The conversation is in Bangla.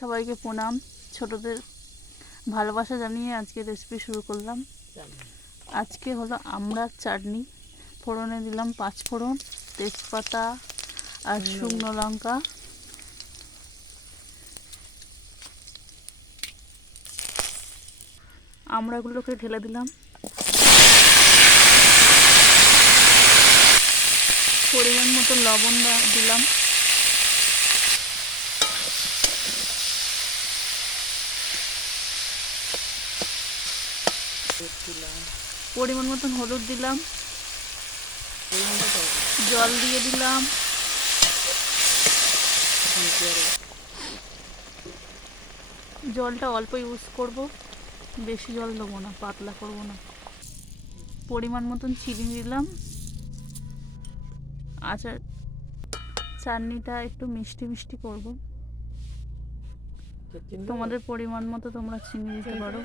সবাইকে প্রণাম। ছোটদের ভালোবাসা জানিয়ে আজকে রেসিপি শুরু করলাম। আজকে হলো আমড়ার চাটনি। ফোড়নে দিলাম 5 ফোড়ন, তেজপাতা আর শুকনো লঙ্কা। আমড়াগুলোকে ঢেলে দিলাম। পরিমাণ মতো লবণ দিলাম। পরিমাণ মতন হলুদ দিলাম। জল দিয়ে দিলাম। জলটা অল্প ইউজ করব, বেশি জল দেবো না, পাতলা করব না। পরিমাণ মতন চিনি দিলাম। আচার চাটনিটা একটু মিষ্টি মিষ্টি করব, তোমাদের পরিমাণ মতো তোমরা চিনি দিতে পারো।